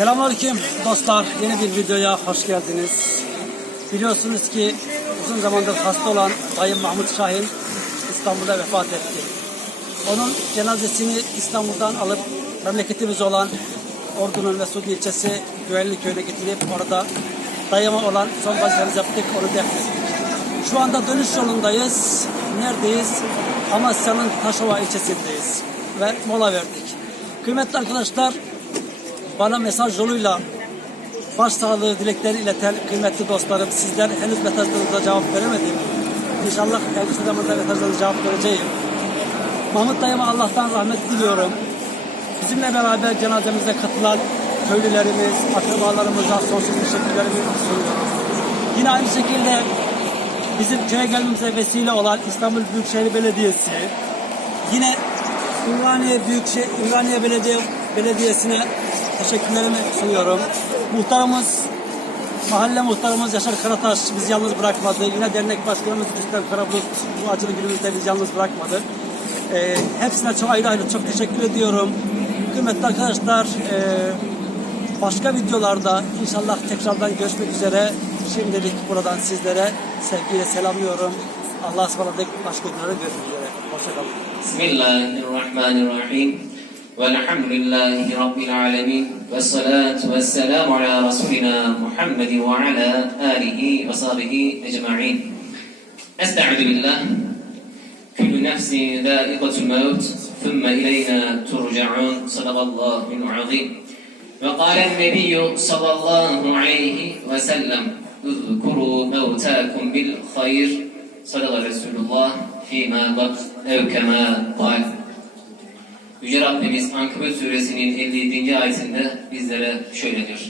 Selamünaleyküm dostlar. Yeni bir videoya hoş geldiniz. Biliyorsunuz ki uzun zamandır hasta olan Dayım Mahmut Şahin İstanbul'da vefat etti. Onun cenazesini İstanbul'dan alıp memleketimiz olan Ordu'nun Mesudi ilçesi Güvenli Köyü'ne getirip orada dayıma olan son vazifemizi yaptık, onu defnettik. Şu anda dönüş yolundayız. Neredeyiz? Amasya'nın Taşova ilçesindeyiz ve mola verdik. Kıymetli arkadaşlar, bana mesaj yoluyla başsağlığı dilekleri ileten kıymetli dostlarım sizler henüz mesajlarınıza cevap veremedim. İnşallah kısa zamanda mesajlarınıza cevap vereceğim. Mahmut dayıma Allah'tan rahmet diliyorum. Bizimle beraber cenazemize katılan köylülerimiz, akrabalarımıza sonsuz teşekkürlerimizi sunuyoruz. Yine aynı şekilde bizim köye gelmemize vesile olan İstanbul Büyükşehir Belediyesi, yine Ümraniye Büyükşehir, Ümraniye Belediye Belediyesi'ne teşekkürlerimi sunuyorum. Muhtarımız, mahalle muhtarımız Yaşar Karataş bizi yalnız bırakmadı. Yine dernek başkanımız Rüstem Karabulut bu acılı günümüzde bizi yalnız bırakmadı. E, hepsine çok ayrı ayrı çok teşekkür ediyorum. Kıymetli arkadaşlar, e, başka videolarda inşallah tekrardan görüşmek üzere. Şimdilik buradan sizlere sevgiyle selamlıyorum. Allah'a ısmarladık. Başka günlerde görüşmek üzere. Hoşçakalın. Bismillahirrahmanirrahim. والحمد لله رب العالمين والصلاة والسلام على رسولنا محمد وعلى آله وصحبه أجمعين. أستعذ بالله. كل نفس ذائقة الموت ثم إلينا ترجعون. صدق الله العظيم. وقال النبي صلى الله عليه وسلم اذكروا موتاكم بالخير. صدق رسول الله فيما بق ev kema kal. Yüce Rabbimiz Ankebut suresinin 57. ayetinde bizlere şöyle diyor.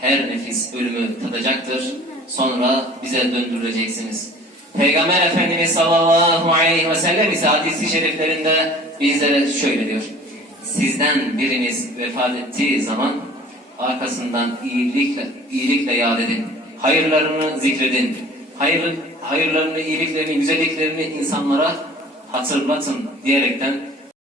Her nefis ölümü tadacaktır. Sonra bize döndürüleceksiniz. Peygamber Efendimiz sallallahu aleyhi ve sellem ise hadisi şeriflerinde bizlere şöyle diyor. Sizden biriniz vefat ettiği zaman arkasından iyilikle, iyilikle yad edin. Hayırlarını zikredin. Hayır, hayırlarını, iyiliklerini, güzelliklerini insanlara hatırlatın diyerekten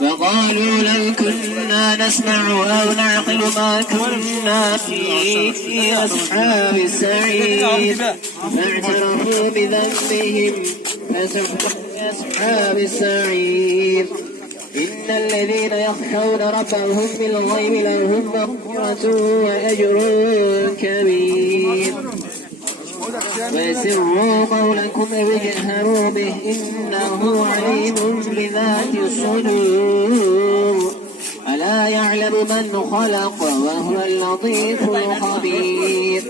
وقالوا لو كنا نسمع أو نعقل ما كنا في أصحاب السعير. فاعترفوا بذنبهم فسحقا لأصحاب السعير. إن الذين يخشون ربهم بالغيب لهم مغفرة وأجر كبير. ويسروا قولكم أو اجهروا به إنه عليم بذات الصدور ألا يعلم من خلق وهو اللطيف الخبير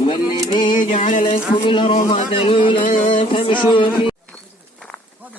هو الذي جعل لكم الأرض ذلولا فامشوا في Hadi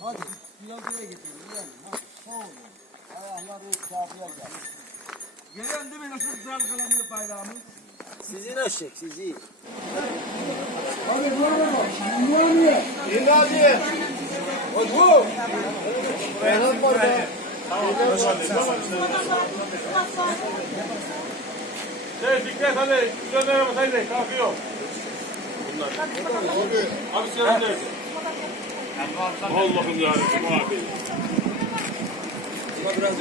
Hadi piyancıya getirin. Yani. Hadi sağ olun. Ilk kapıya gel. Geliyorsun değil mi? Nasıl güzel kalanıyor bayrağımız? Sizin eşek sizi. Şey Fikret hadi üzerine bak hadi kalkıyor. Bunlar. Abi selam nerede? Allah'ım yarabbim abi. Buna biraz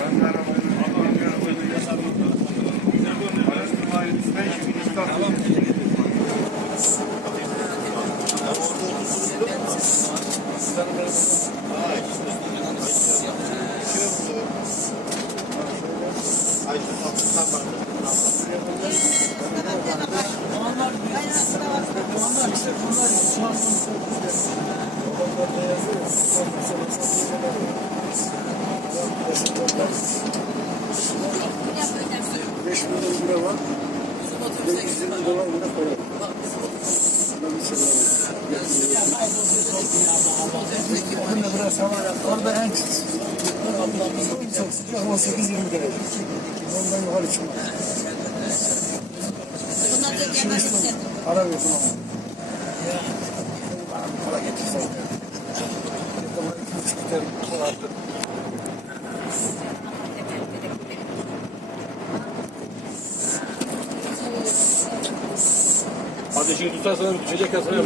ben de arabayı bilmiyorum. 5 milyon lira var. Bizim otobüse gitsin. 500 dolar buna para. Bak bizim otobüse. Ya kaybolacaksın ya. Bugün burası hava Orada en çok, çok sıcak 18-20 derece. Ondan yukarı çıkmaz. Bunlar da gemer hissettim. Ara veriyorsun ama. Para getirsen. Para getirsen. Para getirsen. Ateşini tutarsan düşecek ya sana.